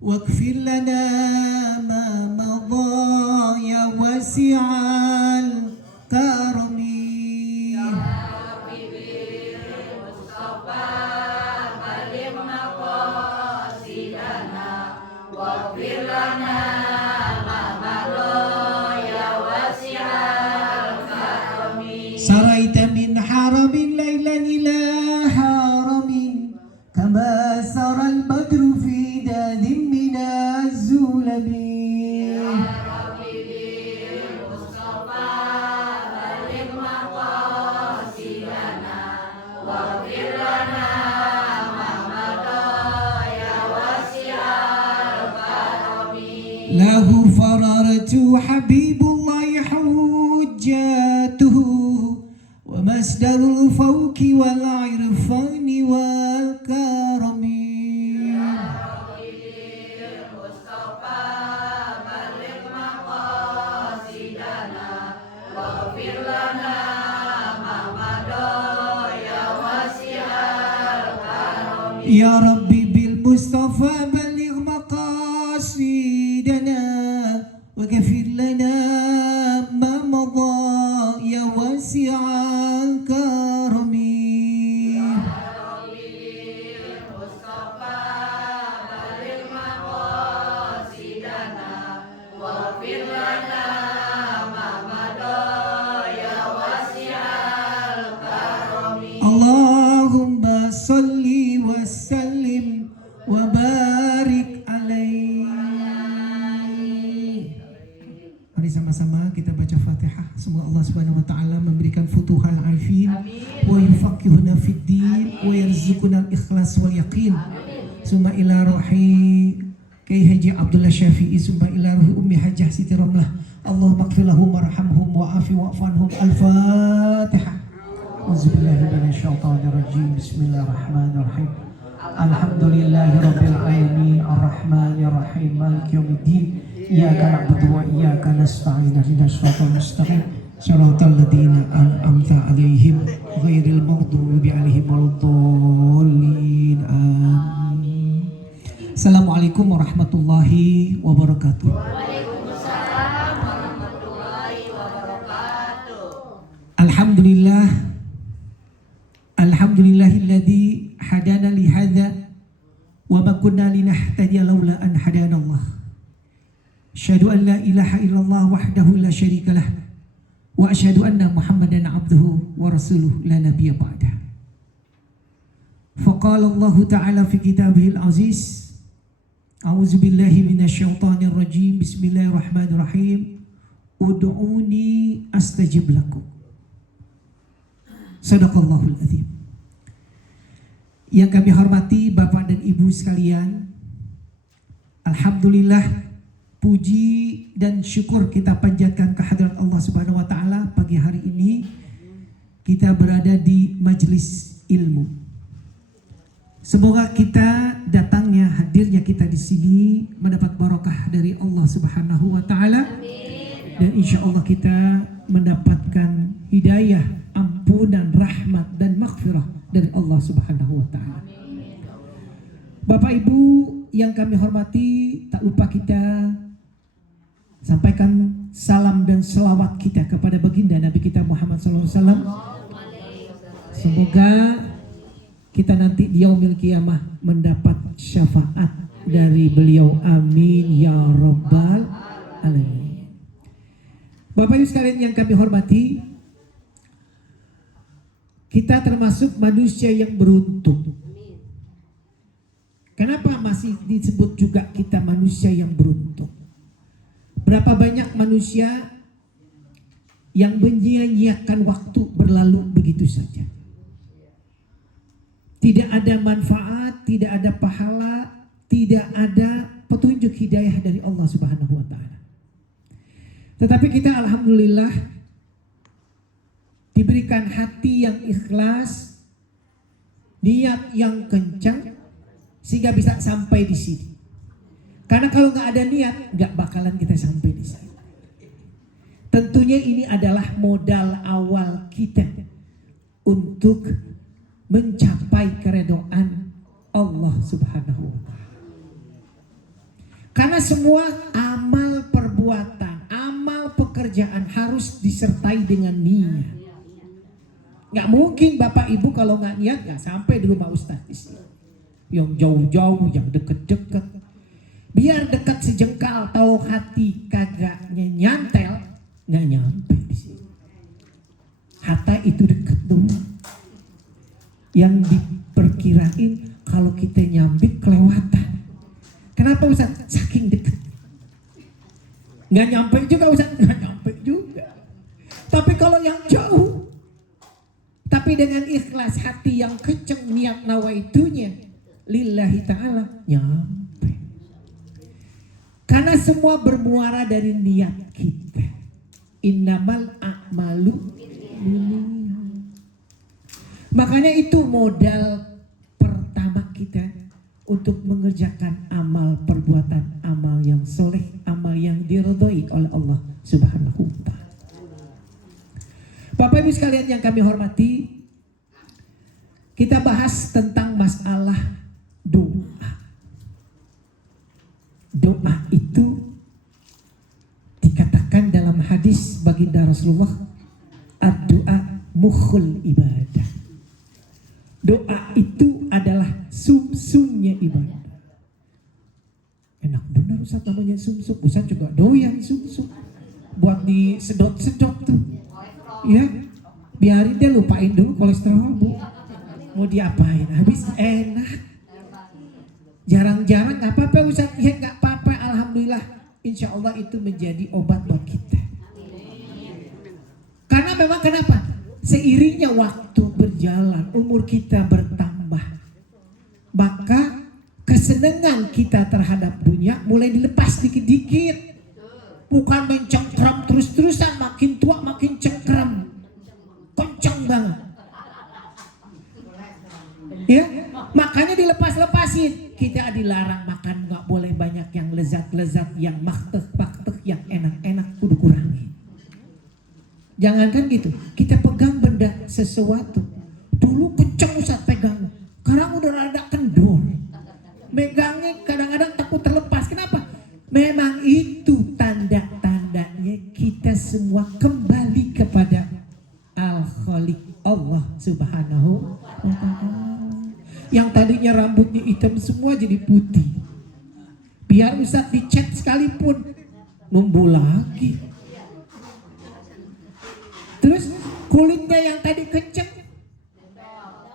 واغفر لنا ما مضى يا واسع الكرم. سريت من حرم ليلا إلى حرم كما سرى البدر في داد من الزلم. له فررت حبيب الله حجته ومصدر الفوق والعرفان والكرم. يا ربي بالمصطفى بلغ مقاصدنا وغفر لنا ما مضى يا واسع الكرم. اللهم صل وسلم وبارك عليه. Mari sama-sama kita baca Fatihah. Semoga Allah Subhanahu wa taala memberikan futuhal arifin wa yufaqihuna fid din wa yarzuquna al-ikhlas wal yaqin. Summa ila ruhi Kyai Haji Abdullah Syafi'i, summa ila ruhi Ummi Hajjah Siti Ramlah. Allahumma ighfir lahum warhamhum wa'afi wa'fanhum. Al-Fatihah. A'udzubillahi minasyaitonir rajim. Bismillahirrahmanirrahim. Alhamdulillahirabbil alamin arrahmanir rahim maliki yaumiddin. Iyyaka na'budu wa iyyaka nasta'in ihdinas siratal mustaqim siratal ladzina an'amta 'alaihim ghairil maghdubi 'alaihim waladdallin. Amin. Assalamualaikum warahmatullahi wabarakatuh. Waalaikumsalam warahmatullahi wabarakatuh. Alhamdulillah. Alhamdulillahilladzi hadana li hadza wa ma kunna linahtadiya laula an hadana Allah. Asyhadu an la ilaha illallah wahdahu la syarika lah wa asyhadu anna Muhammadan abduhu wa rasuluhu la nabiyya ba'dah. Faqala Allah ta'ala fi kitabihil aziz. A'udzu billahi minasyaitonir rajim. Bismillahirrahmanirrahim. Ud'uni astajib lakum. Sadaqallahul azim. Yang kami hormati Bapak dan Ibu sekalian, alhamdulillah, puji dan syukur kita panjatkan kehadirat Allah Subhanahu wa taala. Pagi hari ini kita berada di majelis ilmu. Semoga kita datangnya, hadirnya kita di sini mendapat barokah dari Allah Subhanahu wa taala. Dan insya Allah kita mendapatkan hidayah, ampunan, rahmat dan maghfirah dari Allah Subhanahu wa taala. Bapak Ibu yang kami hormati, tak lupa kita sampaikan salam dan selawat kita kepada baginda Nabi kita Muhammad SAW. Semoga kita nanti di yaumil qiyamah mendapat syafaat dari beliau. Amin ya rabbal alamin. Bapak Ibu sekalian yang kami hormati, kita termasuk manusia yang beruntung. Kenapa masih disebut juga kita manusia yang beruntung? Berapa banyak manusia yang menyia-nyiakan waktu berlalu begitu saja. Tidak ada manfaat, tidak ada pahala, tidak ada petunjuk hidayah dari Allah Subhanahu wa taala. Tetapi kita alhamdulillah diberikan hati yang ikhlas, niat yang kencang sehingga bisa sampai di sini. Karena kalau nggak ada niat, nggak bakalan kita sampai di sini. Tentunya ini adalah modal awal kita untuk mencapai keredoan Allah Subhanahu wa taala. Karena semua amal perbuatan, amal pekerjaan harus disertai dengan niat. Nggak mungkin Bapak Ibu kalau nggak niat nggak sampai di rumah Ustadz di sini. Yang jauh-jauh, yang deket-deket. Biar dekat sejengkal, tahu hati kagak nyantel, nggak nyampe di sini. Hatta itu deket doang. Yang diperkirain kalau kita nyambik kelewatan. Kenapa Ustaz? Saking dekat. Nggak nyampe juga Ustaz, nggak nyampe juga. Tapi kalau yang jauh, tapi dengan ikhlas hati yang kenceng, niat nawaitunya lillahi ta'ala, nyampe. Karena semua bermuara dari niat kita. Innamal a'malu binniyat. Makanya itu modal pertama kita untuk mengerjakan amal perbuatan, amal yang soleh, amal yang diridhoi oleh Allah Subhanahu wa ta'ala. Bapak Ibu sekalian yang kami hormati, kita bahas tentang masalah doa. Doa itu dikatakan dalam hadis baginda Rasulullah, ad-doa mukhul ibadah. Doa itu adalah sumsumnya ibadah. Enak benar Ustaz namanya sumsum. Ustaz juga doyan sumsum. Buat disedot-sedot tuh. Ya, biarin dia lupain dulu kolesterol Bu. Mau diapain? Habis enak. Jarang-jarang gak apa-apa Ustaz. Ya gak apa-apa, alhamdulillah. Insya Allah itu menjadi obat buat kita. Karena memang kenapa? Seiringnya waktu berjalan, umur kita bertambah, maka kesenangan kita terhadap dunia mulai dilepas dikit-dikit. Bukan mencengkram terus-terusan, makin tua makin cengkram, kenceng banget. Ya, makanya dilepas-lepasin. Kita dilarang makan, nggak boleh banyak yang lezat-lezat, yang maktek-maktek, yang enak-enak, kudu kurangi. Jangankan gitu, kita pegang benda sesuatu. Dulu kenceng Ustaz pegang, sekarang udah rada kendor. Megangnya kadang-kadang takut terlepas. Kenapa? Memang itu tanda-tandanya kita semua kembali kepada Al-Khaliq Allah Subhanahu wa ta'ala. Yang tadinya rambutnya hitam semua jadi putih. Biar Ustaz dicat sekalipun numbuh lagi. Terus kulitnya yang tadi kenceng,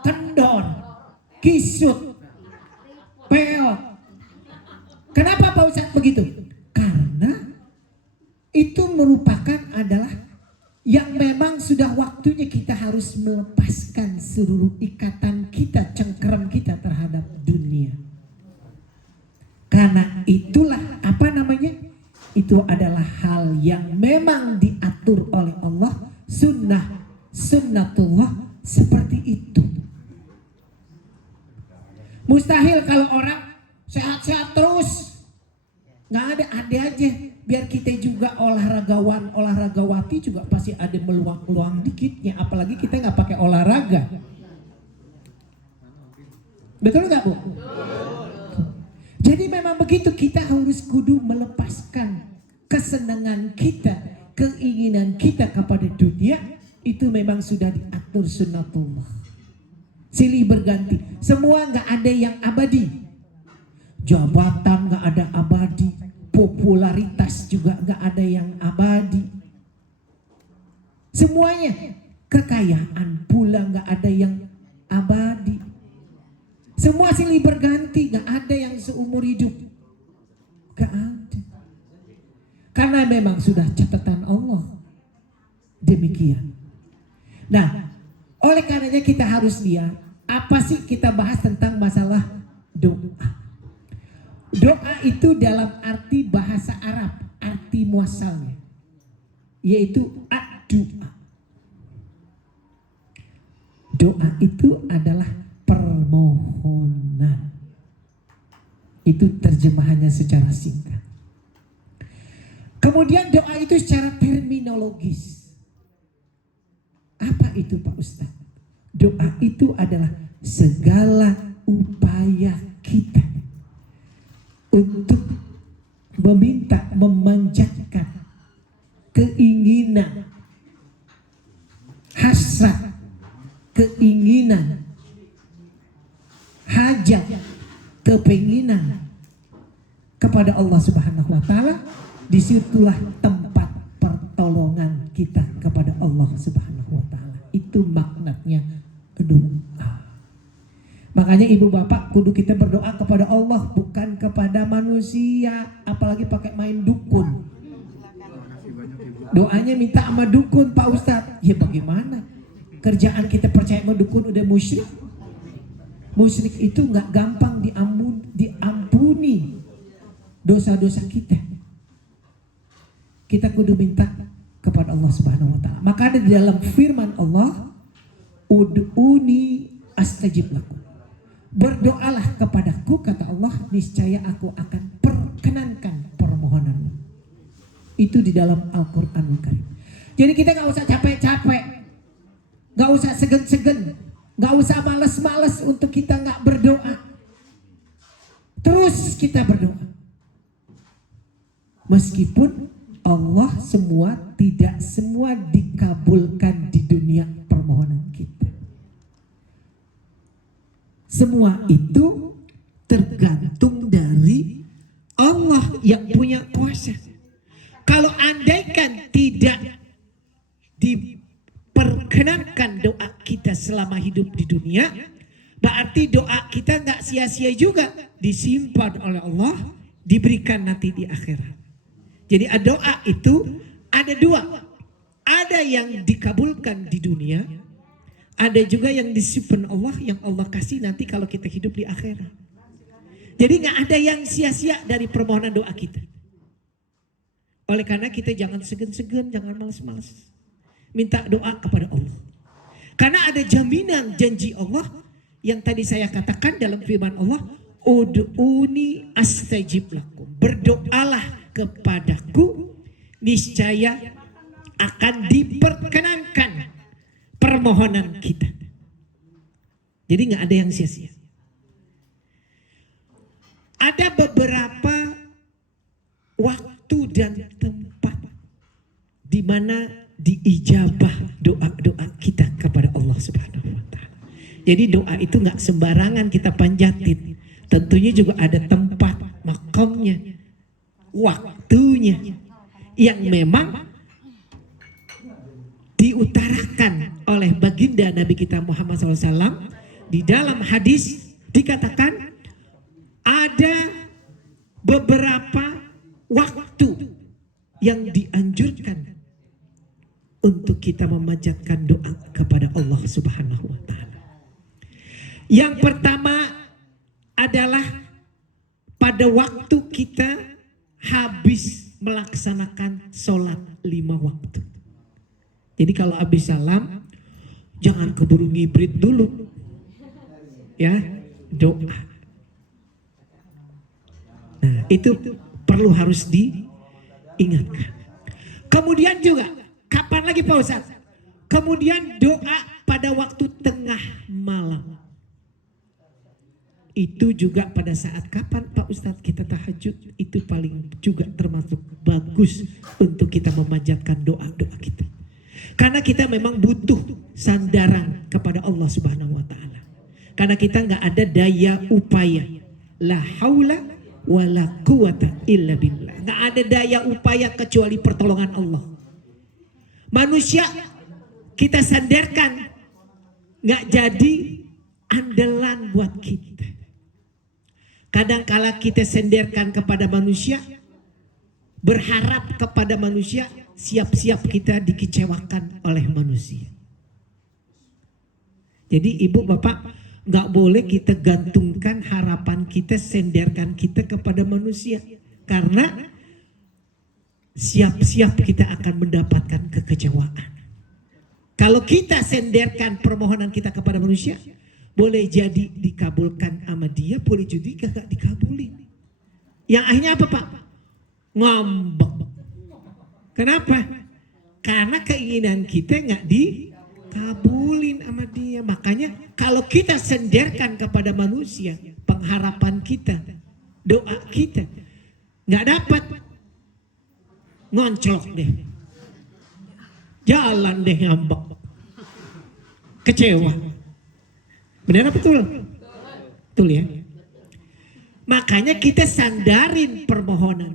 kendor, kisut, peot. Kenapa Pak Ustadz begitu? Karena itu merupakan adalah yang memang sudah waktunya kita harus melepaskan seluruh ikatan kita, cengkeram kita terhadap dunia. Karena itulah apa namanya? Itu adalah hal yang memang diatur oleh Allah. Sunnatullah seperti itu. Mustahil kalau orang sehat-sehat terus, nggak ada aja. Biar kita juga olahragawan, olahragawati juga pasti ada meluang-meluang dikitnya. Apalagi kita nggak pakai olahraga. Betul nggak Bu? Jadi memang begitu, kita harus kudu melepaskan kesenangan kita, keinginan kita kepada dunia. Itu memang sudah diatur sunnatullah. Silih berganti, semua nggak ada yang abadi. Jabatan nggak ada abadi, popularitas juga nggak ada yang abadi. Semuanya, kekayaan pula nggak ada yang abadi. Semua silih berganti, nggak ada yang seumur hidup, nggak ada. Karena memang sudah catatan Allah demikian. Nah, oleh karenanya kita harus lihat apa sih kita bahas tentang masalah doa. Doa itu dalam arti bahasa Arab, arti muasalnya yaitu ad-doa. Doa itu adalah permohonan. Itu terjemahannya secara singkat. Kemudian doa itu secara terminologis. Apa itu Pak Ustadz? Doa itu adalah segala upaya kita untuk meminta, memanjatkan keinginan, hasrat, keinginan, hajat, kepinginan kepada Allah Subhanahu wa taala, disitulah tempat pertolongan kita kepada Allah Subhanahu wa taala. Itu maknanya doa. Makanya ibu bapak kudu kita berdoa kepada Allah, bukan kepada manusia, apalagi pakai main dukun. Doanya minta sama dukun, Pak Ustadz. Ya bagaimana? Kerjaan kita percaya sama dukun udah musyrik. Musyrik itu nggak gampang diampuni dosa-dosa kita. Kita kudu minta kepada Allah Subhanahu wa taala. Maka ada di dalam firman Allah, ud'uni astajib lakum. Berdoalah kepadaku, kata Allah, niscaya aku akan perkenankan permohonanmu. Itu di dalam Al-Qur'an Karim. Jadi kita gak usah capek-capek, gak usah segen-segen, gak usah males-males untuk kita gak berdoa. Terus kita berdoa. Meskipun Allah tidak semua dikabulkan di dunia permohonan kita. Semua itu tergantung dari Allah yang punya kuasa. Kalau andaikan tidak diperkenankan doa kita selama hidup di dunia, berarti doa kita nggak sia-sia juga, disimpan oleh Allah, diberikan nanti di akhirat. Jadi doa itu ada dua, ada yang dikabulkan di dunia, ada juga yang disimpan Allah, yang Allah kasih nanti kalau kita hidup di akhirat. Jadi nggak ada yang sia-sia dari permohonan doa kita. Oleh karena kita jangan segen-segen, jangan malas-malas. Minta doa kepada Allah. Karena ada jaminan janji Allah yang tadi saya katakan dalam firman Allah, ud'uni astajib lakum. Berdoalah kepadaku, niscaya akan diperkenankan permohonan kita. Jadi nggak ada yang sia-sia. Ada beberapa waktu dan tempat di mana diijabah doa-doa kita kepada Allah Subhanahu wa taala. Jadi doa itu nggak sembarangan kita panjatin. Tentunya juga ada tempat, makamnya, waktunya yang memang diutarakan oleh baginda Nabi kita Muhammad SAW. Di dalam hadis dikatakan ada beberapa waktu yang dianjurkan untuk kita memanjatkan doa kepada Allah Subhanahu wa taala. Yang pertama adalah pada waktu kita habis melaksanakan sholat 5 waktu. Jadi kalau habis salam, jangan keburu ngibrit dulu. Ya, doa. Nah, itu perlu harus diingatkan. Kemudian juga, kapan lagi Pak Ustadz? Kemudian doa pada waktu tengah malam. Itu juga pada saat kapan Pak Ustadz kita tahajud, itu paling juga termasuk bagus untuk kita memanjatkan doa-doa kita. Karena kita memang butuh sandaran kepada Allah Subhanahu wa taala. Karena kita nggak ada daya upaya. La haula wala quwata illa billah. Nggak ada daya upaya kecuali pertolongan Allah. Manusia kita sandarkan nggak jadi andalan buat kita. Kadang-kala kita sandarkan kepada manusia, berharap kepada manusia, siap-siap kita dikecewakan oleh manusia. Jadi ibu bapak, nggak boleh kita gantungkan harapan kita, sandarkan kita kepada manusia. Karena siap-siap kita akan mendapatkan kekecewaan. Kalau kita sandarkan permohonan kita kepada manusia, boleh jadi dikabulkan sama dia, boleh jadi gak dikabulin. Yang akhirnya apa Pak? Ngambek. Kenapa? Karena keinginan kita gak dikabulin sama dia. Makanya kalau kita sandarkan kepada manusia, pengharapan kita, doa kita, nggak dapat, ngonclok deh, jalan deh ngambek, kecewa. Benar apa betul? Betul ya. Makanya kita sandarin permohonan.